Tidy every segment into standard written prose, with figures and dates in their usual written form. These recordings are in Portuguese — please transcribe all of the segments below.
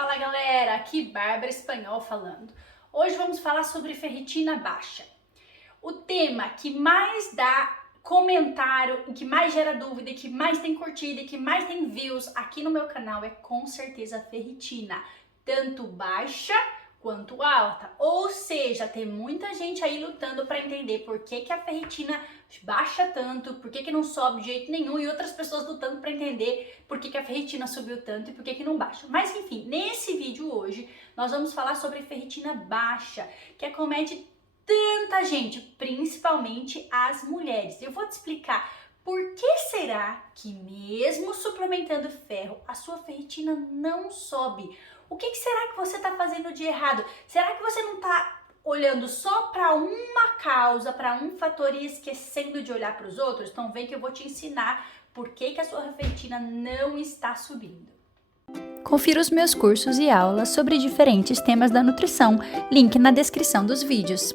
Fala galera, aqui Bárbara Espanhol falando. Hoje vamos falar sobre ferritina baixa. O tema que mais dá comentário, que mais gera dúvida, que mais tem curtida e que mais tem views aqui no meu canal é com certeza a ferritina, tanto baixa quanto alta. Ou seja, tem muita gente aí lutando para entender por que a ferritina baixa tanto, por que não sobe de jeito nenhum, e outras pessoas lutando para entender por que a ferritina subiu tanto e por que não baixa. Mas enfim, nesse vídeo hoje nós vamos falar sobre ferritina baixa, que acomete tanta gente, principalmente as mulheres. Eu vou te explicar por que será que mesmo suplementando ferro, a sua ferritina não sobe. O que será que você está fazendo de errado? Será que você não está olhando só para uma causa, para um fator e esquecendo de olhar para os outros? Então vem que eu vou te ensinar por que a sua ferritina não está subindo. Confira os meus cursos e aulas sobre diferentes temas da nutrição, link na descrição dos vídeos.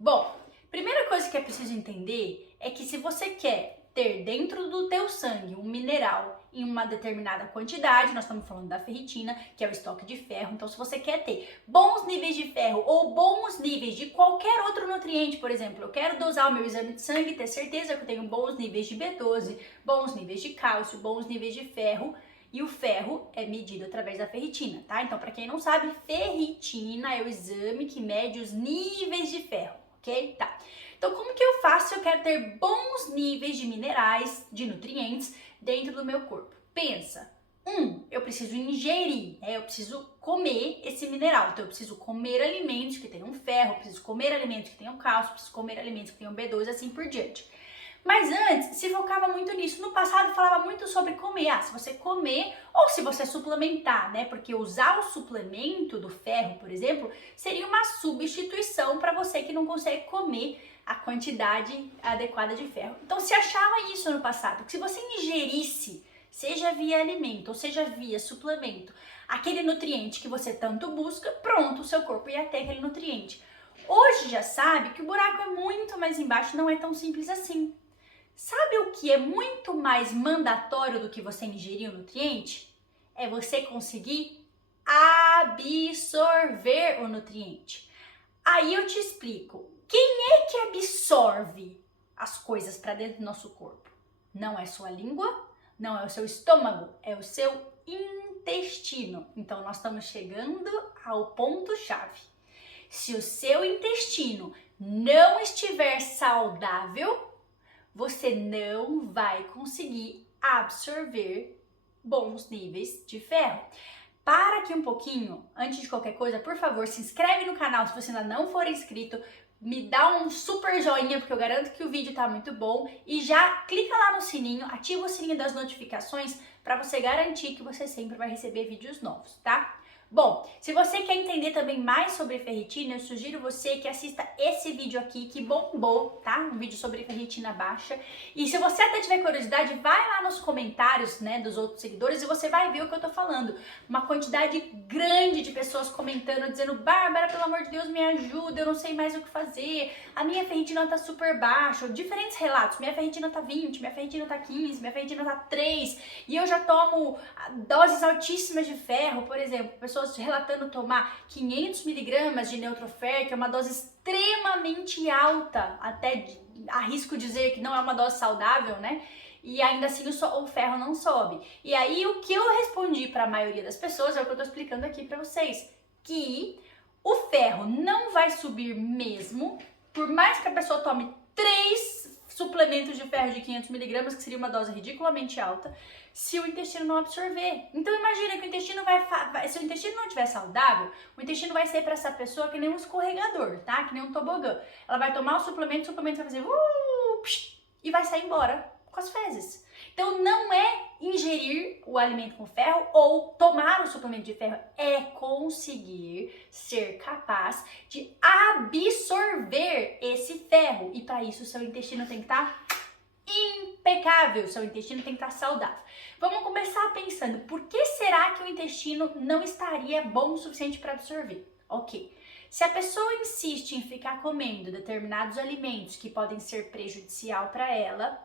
Bom, primeira coisa que é preciso entender é que se você quer ter dentro do teu sangue um mineral em uma determinada quantidade, nós estamos falando da ferritina, que é o estoque de ferro, então se você quer ter bons níveis de ferro ou bons níveis de qualquer outro nutriente, por exemplo, eu quero dosar o meu exame de sangue e ter certeza que eu tenho bons níveis de B12, bons níveis de cálcio, bons níveis de ferro, e o ferro é medido através da ferritina, tá? Então, para quem não sabe, ferritina é o exame que mede os níveis de ferro, ok? Tá. Então, como que eu faço se eu quero ter bons níveis de minerais, de nutrientes dentro do meu corpo? Pensa, eu preciso ingerir, né? Eu preciso comer esse mineral. Então, eu preciso comer alimentos que tenham ferro, eu preciso comer alimentos que tenham cálcio, eu preciso comer alimentos que tenham B12, assim por diante. Mas antes se focava muito nisso. No passado falava muito sobre comer. Se você comer ou se você suplementar, né? Porque usar o suplemento do ferro, por exemplo, seria uma substituição para você que não consegue comer a quantidade adequada de ferro. Então se achava isso no passado, que se você ingerisse, seja via alimento ou seja via suplemento, aquele nutriente que você tanto busca, pronto, o seu corpo ia ter aquele nutriente. Hoje já sabe que o buraco é muito mais embaixo, não é tão simples assim. Sabe o que é muito mais mandatório do que você ingerir o nutriente? É você conseguir absorver o nutriente. Aí eu te explico. Quem é que absorve as coisas para dentro do nosso corpo? Não é sua língua, não é o seu estômago, é o seu intestino. Então nós estamos chegando ao ponto-chave. Se o seu intestino não estiver saudável, você não vai conseguir absorver bons níveis de ferro. Para aqui um pouquinho, antes de qualquer coisa, por favor, se inscreve no canal se você ainda não for inscrito, me dá um super joinha, porque eu garanto que o vídeo tá muito bom, e já clica lá no sininho, ativa o sininho das notificações para você garantir que você sempre vai receber vídeos novos, tá? Bom, se você quer entender também mais sobre ferritina, eu sugiro você que assista esse vídeo aqui que bombou, tá? Um vídeo sobre ferritina baixa. E se você até tiver curiosidade, vai lá nos comentários, né, dos outros seguidores e você vai ver o que eu tô falando. Uma quantidade grande de pessoas comentando, dizendo: Bárbara, pelo amor de Deus, me ajuda, eu não sei mais o que fazer. A minha ferritina tá super baixa. Diferentes relatos. Minha ferritina tá 20, minha ferritina tá 15, minha ferritina tá 3. E eu já tomo doses altíssimas de ferro, por exemplo, pessoas relatando tomar 500 miligramas de Neutrofer, que é uma dose extremamente alta, até arrisco dizer que não é uma dose saudável, né? E ainda assim o ferro não sobe. E aí o que eu respondi para a maioria das pessoas é o que eu tô explicando aqui para vocês, que o ferro não vai subir mesmo, por mais que a pessoa tome 3 suplementos de ferro de 500 miligramas, que seria uma dose ridiculamente alta, se o intestino não absorver. Então imagina que o intestino se o intestino não estiver saudável, o intestino vai ser para essa pessoa que nem um escorregador, tá? Que nem um tobogã. Ela vai tomar o suplemento vai fazer e vai sair embora com as fezes. Então não é ingerir o alimento com ferro ou tomar o suplemento de ferro, é conseguir ser capaz de absorver esse ferro. E para isso o seu intestino tem que estar impecável, seu intestino tem que estar saudável. Vamos começar pensando, por que será que o intestino não estaria bom o suficiente para absorver? Ok, se a pessoa insiste em ficar comendo determinados alimentos que podem ser prejudicial para ela,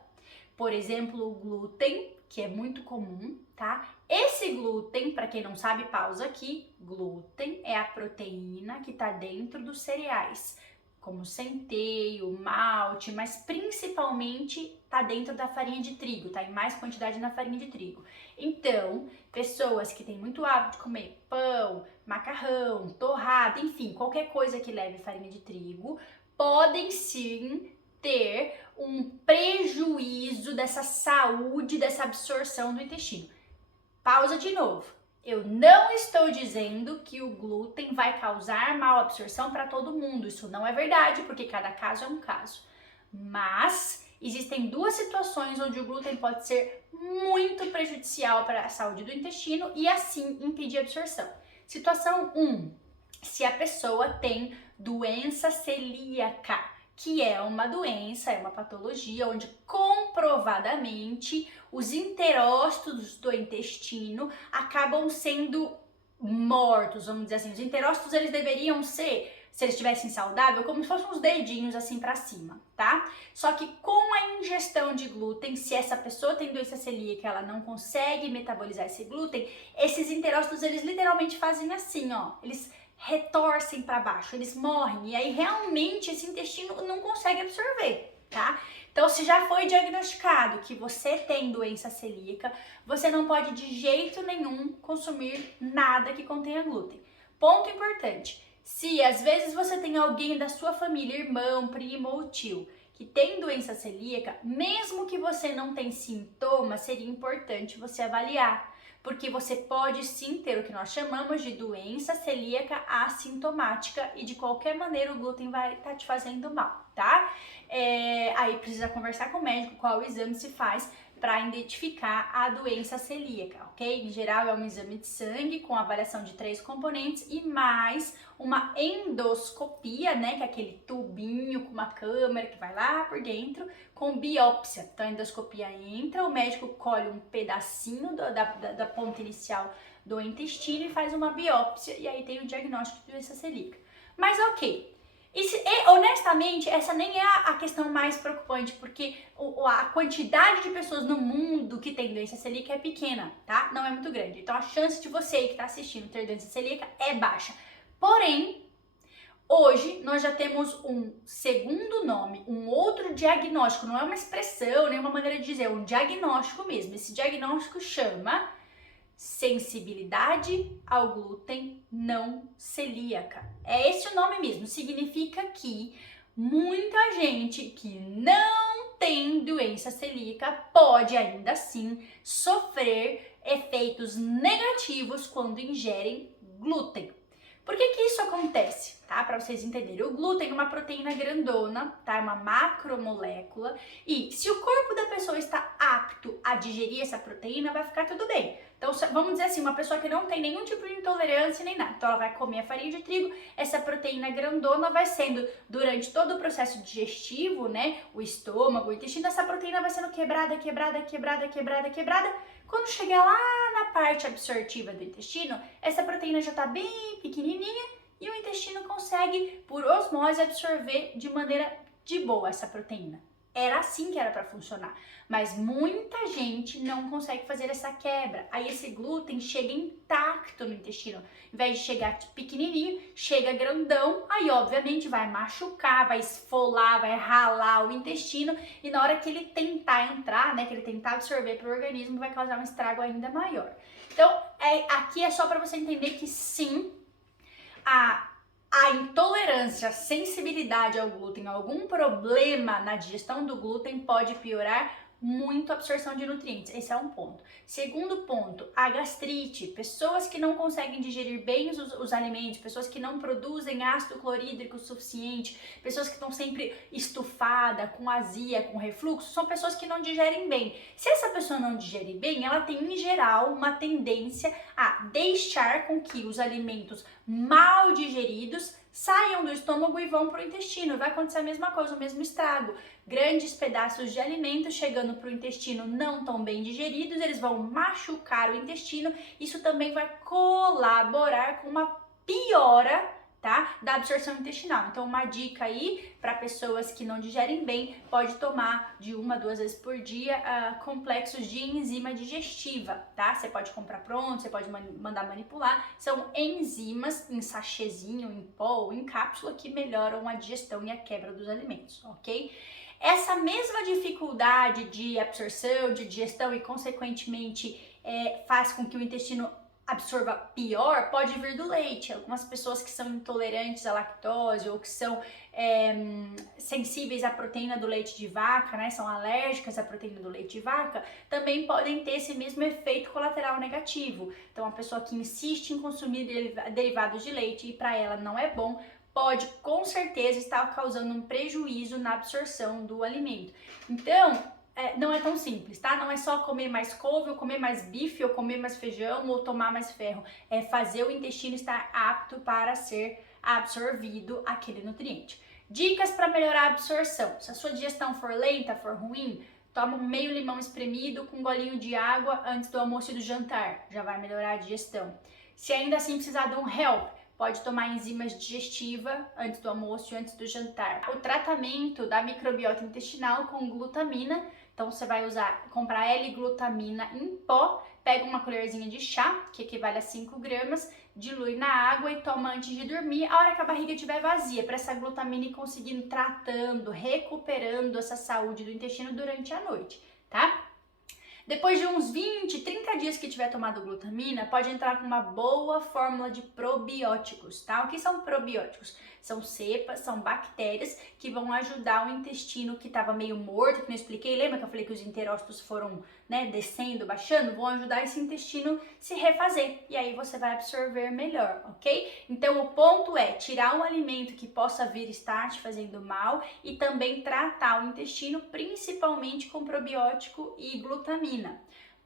por exemplo, o glúten, que é muito comum, tá? Esse glúten, para quem não sabe, pausa aqui, glúten é a proteína que está dentro dos cereais, como centeio, malte, mas principalmente está dentro da farinha de trigo, tá em mais quantidade na farinha de trigo. Então, pessoas que têm muito hábito de comer pão, macarrão, torrada, enfim, qualquer coisa que leve farinha de trigo, podem sim ter um prejuízo dessa saúde, dessa absorção do intestino. Pausa de novo. Eu não estou dizendo que o glúten vai causar mal absorção para todo mundo. Isso não é verdade, porque cada caso é um caso. Mas existem duas situações onde o glúten pode ser muito prejudicial para a saúde do intestino e assim impedir a absorção. Situação 1. Se a pessoa tem doença celíaca, que é uma doença, é uma patologia onde comprovadamente os enterócitos do intestino acabam sendo mortos, vamos dizer assim. Os enterócitos, eles deveriam ser, se eles estivessem saudáveis, como se fossem uns dedinhos assim para cima, tá? Só que com a ingestão de glúten, se essa pessoa tem doença celíaca, ela não consegue metabolizar esse glúten, esses enterócitos, eles literalmente fazem assim, ó, eles retorcem para baixo, eles morrem e aí realmente esse intestino não consegue absorver, tá? Então, se já foi diagnosticado que você tem doença celíaca, você não pode de jeito nenhum consumir nada que contenha glúten. Ponto importante, se às vezes você tem alguém da sua família, irmão, primo ou tio, que tem doença celíaca, mesmo que você não tenha sintomas, seria importante você avaliar. Porque você pode sim ter o que nós chamamos de doença celíaca assintomática e de qualquer maneira o glúten vai estar te fazendo mal, tá? Aí precisa conversar com o médico qual exame se faz para identificar a doença celíaca, ok? Em geral é um exame de sangue com avaliação de 3 componentes e mais uma endoscopia, né? Que é aquele tubinho com uma câmera que vai lá por dentro, com biópsia. Então a endoscopia entra, o médico colhe um pedacinho da ponta inicial do intestino e faz uma biópsia e aí tem o diagnóstico de doença celíaca. Mas ok. E honestamente, essa nem é a questão mais preocupante, porque a quantidade de pessoas no mundo que tem doença celíaca é pequena, tá? Não é muito grande. Então a chance de você que está assistindo ter doença celíaca é baixa. Porém, hoje nós já temos um segundo nome, um outro diagnóstico, não é uma expressão, nem uma maneira de dizer, é um diagnóstico mesmo. Esse diagnóstico chama sensibilidade ao glúten não celíaca. É esse o nome mesmo, significa que muita gente que não tem doença celíaca pode ainda assim sofrer efeitos negativos quando ingerem glúten. Por que isso acontece? Tá? Para vocês entenderem, o glúten é uma proteína grandona, tá? É uma macromolécula e se o corpo da pessoa está apto a digerir essa proteína, vai ficar tudo bem. Então, vamos dizer assim, uma pessoa que não tem nenhum tipo de intolerância nem nada, então ela vai comer a farinha de trigo, essa proteína grandona vai sendo, durante todo o processo digestivo, né, o estômago, o intestino, essa proteína vai sendo quebrada. Quando chegar lá na parte absortiva do intestino, essa proteína já está bem pequenininha e o intestino consegue, por osmose, absorver de maneira de boa essa proteína. Era assim que era para funcionar, mas muita gente não consegue fazer essa quebra. Aí esse glúten chega intacto no intestino, em vez de chegar pequenininho, chega grandão, aí obviamente vai machucar, vai esfolar, vai ralar o intestino e na hora que ele tentar entrar, né, que ele tentar absorver para o organismo, vai causar um estrago ainda maior. Então, aqui é só para você entender que sim, a intolerância, a sensibilidade ao glúten, algum problema na digestão do glúten pode piorar muito a absorção de nutrientes. Esse é um ponto. Segundo ponto, a gastrite. Pessoas que não conseguem digerir bem os alimentos, pessoas que não produzem ácido clorídrico suficiente, pessoas que estão sempre estufadas, com azia, com refluxo, são pessoas que não digerem bem. Se essa pessoa não digere bem, ela tem em geral uma tendência a deixar com que os alimentos mal digeridos saiam do estômago e vão para o intestino. Vai acontecer a mesma coisa, o mesmo estrago. Grandes pedaços de alimento chegando para o intestino não tão bem digeridos, eles vão machucar o intestino. Isso também vai colaborar com uma piora tá? Da absorção intestinal. Então, uma dica aí para pessoas que não digerem bem, pode tomar de 1 a 2 vezes por dia complexos de enzima digestiva, tá? Você pode comprar pronto, você pode mandar manipular. São enzimas em sachêzinho, em pó ou em cápsula que melhoram a digestão e a quebra dos alimentos, ok? Essa mesma dificuldade de absorção, de digestão e, consequentemente, faz com que o intestino absorva pior, pode vir do leite. Algumas pessoas que são intolerantes à lactose ou que são sensíveis à proteína do leite de vaca, né, são alérgicas à proteína do leite de vaca, também podem ter esse mesmo efeito colateral negativo. Então, a pessoa que insiste em consumir derivados de leite e para ela não é bom, pode com certeza estar causando um prejuízo na absorção do alimento. Então, não é tão simples, tá? Não é só comer mais couve, ou comer mais bife, ou comer mais feijão, ou tomar mais ferro. É fazer o intestino estar apto para ser absorvido aquele nutriente. Dicas para melhorar a absorção. Se a sua digestão for lenta, for ruim, toma meio limão espremido com um golinho de água antes do almoço e do jantar. Já vai melhorar a digestão. Se ainda assim precisar de um help, pode tomar enzimas digestivas antes do almoço e antes do jantar. O tratamento da microbiota intestinal com glutamina. Então, você vai comprar L-glutamina em pó, pega uma colherzinha de chá, que equivale a 5 gramas, dilui na água e toma antes de dormir, a hora que a barriga estiver vazia, para essa glutamina ir conseguindo, tratando, recuperando essa saúde do intestino durante a noite, tá? Depois de uns 20, 30 dias que tiver tomado glutamina, pode entrar com uma boa fórmula de probióticos, tá? O que são probióticos? São cepas, são bactérias que vão ajudar o intestino que estava meio morto, que não expliquei. Lembra que eu falei que os enterócitos foram, descendo, baixando? Vão ajudar esse intestino se refazer. E aí você vai absorver melhor, ok? Então o ponto é tirar um alimento que possa vir estar te fazendo mal e também tratar o intestino, principalmente com probiótico e glutamina.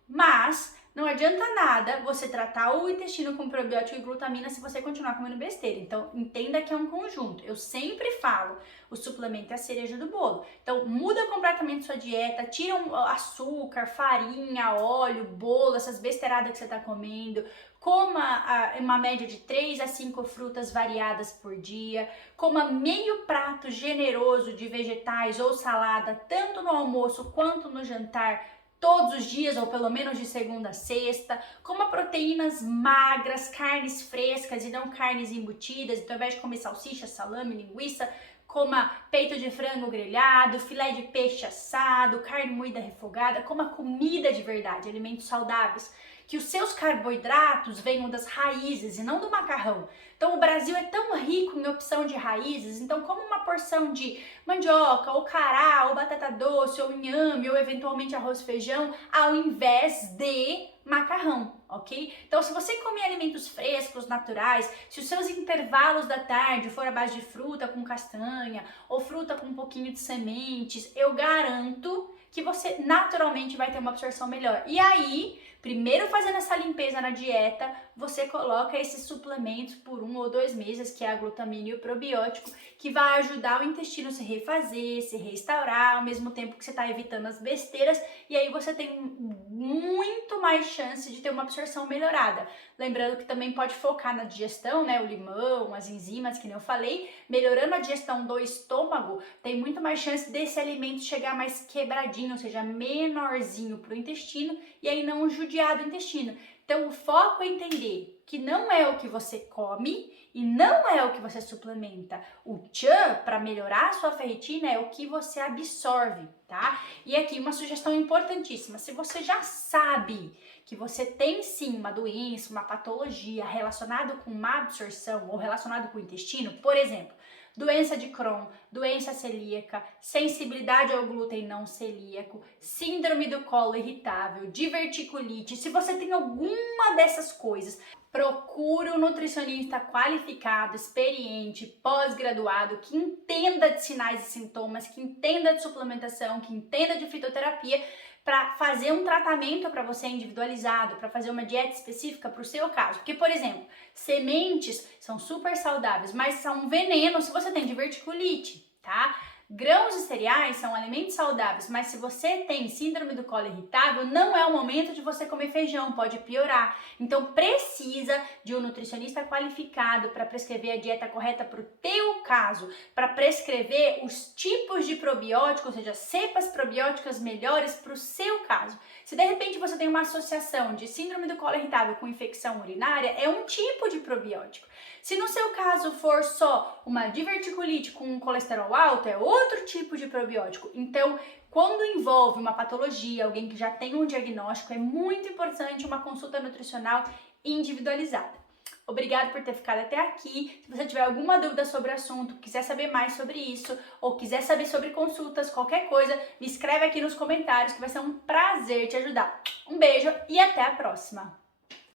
Mas não adianta nada você tratar o intestino com probiótico e glutamina se você continuar comendo besteira. Então, entenda que é um conjunto. Eu sempre falo, o suplemento é a cereja do bolo. Então, muda completamente sua dieta, tira açúcar, farinha, óleo, bolo, essas besteiradas que você está comendo. Coma uma média de 3 a 5 frutas variadas por dia. Coma meio prato generoso de vegetais ou salada, tanto no almoço quanto no jantar, todos os dias, ou pelo menos de segunda a sexta. Coma proteínas magras, carnes frescas e não carnes embutidas. Então, ao invés de comer salsicha, salame, linguiça, coma peito de frango grelhado, filé de peixe assado, carne moída refogada. Coma comida de verdade, alimentos saudáveis. Que os seus carboidratos venham das raízes e não do macarrão. Então, o Brasil é tão rico em opção de raízes, então como uma porção de mandioca, ou cará, ou batata doce, ou inhame, ou eventualmente arroz e feijão, ao invés de macarrão, ok? Então, se você comer alimentos frescos, naturais, se os seus intervalos da tarde for à base de fruta com castanha, ou fruta com um pouquinho de sementes, eu garanto que você naturalmente vai ter uma absorção melhor. E aí, primeiro fazendo essa limpeza na dieta, você coloca esses suplementos por 1 ou 2 meses, que é a glutamina e o probiótico, que vai ajudar o intestino a se refazer, se restaurar, ao mesmo tempo que você está evitando as besteiras, e aí você tem muito mais chance de ter uma absorção melhorada. Lembrando que também pode focar na digestão, o limão, as enzimas, que nem eu falei, melhorando a digestão do estômago, tem muito mais chance desse alimento chegar mais quebradinho, ou seja, menorzinho para o intestino, e aí não judiar do intestino. Então, o foco é entender que não é o que você come e não é o que você suplementa. O tchan, para melhorar a sua ferritina, é o que você absorve, tá? E aqui uma sugestão importantíssima. Se você já sabe que você tem sim uma doença, uma patologia relacionada com má absorção ou relacionada com o intestino, por exemplo, doença de Crohn, doença celíaca, sensibilidade ao glúten não celíaco, síndrome do colo irritável, diverticulite. Se você tem alguma dessas coisas, procure um nutricionista qualificado, experiente, pós-graduado, que entenda de sinais e sintomas, que entenda de suplementação, que entenda de fitoterapia, para fazer um tratamento para você individualizado, para fazer uma dieta específica para o seu caso. Porque, por exemplo, sementes são super saudáveis, mas são um veneno se você tem diverticulite, tá? Grãos e cereais são alimentos saudáveis, mas se você tem síndrome do colo irritável, não é o momento de você comer feijão, pode piorar. Então precisa de um nutricionista qualificado para prescrever a dieta correta para o teu caso, para prescrever os tipos de probióticos, ou seja, cepas probióticas melhores para o seu caso. Se de repente você tem uma associação de síndrome do colo irritável com infecção urinária, é um tipo de probiótico. Se no seu caso for só uma diverticulite com colesterol alto, é outro tipo de probiótico. Então, quando envolve uma patologia, alguém que já tem um diagnóstico, é muito importante uma consulta nutricional individualizada. Obrigada por ter ficado até aqui. Se você tiver alguma dúvida sobre o assunto, quiser saber mais sobre isso, ou quiser saber sobre consultas, qualquer coisa, me escreve aqui nos comentários que vai ser um prazer te ajudar. Um beijo e até a próxima!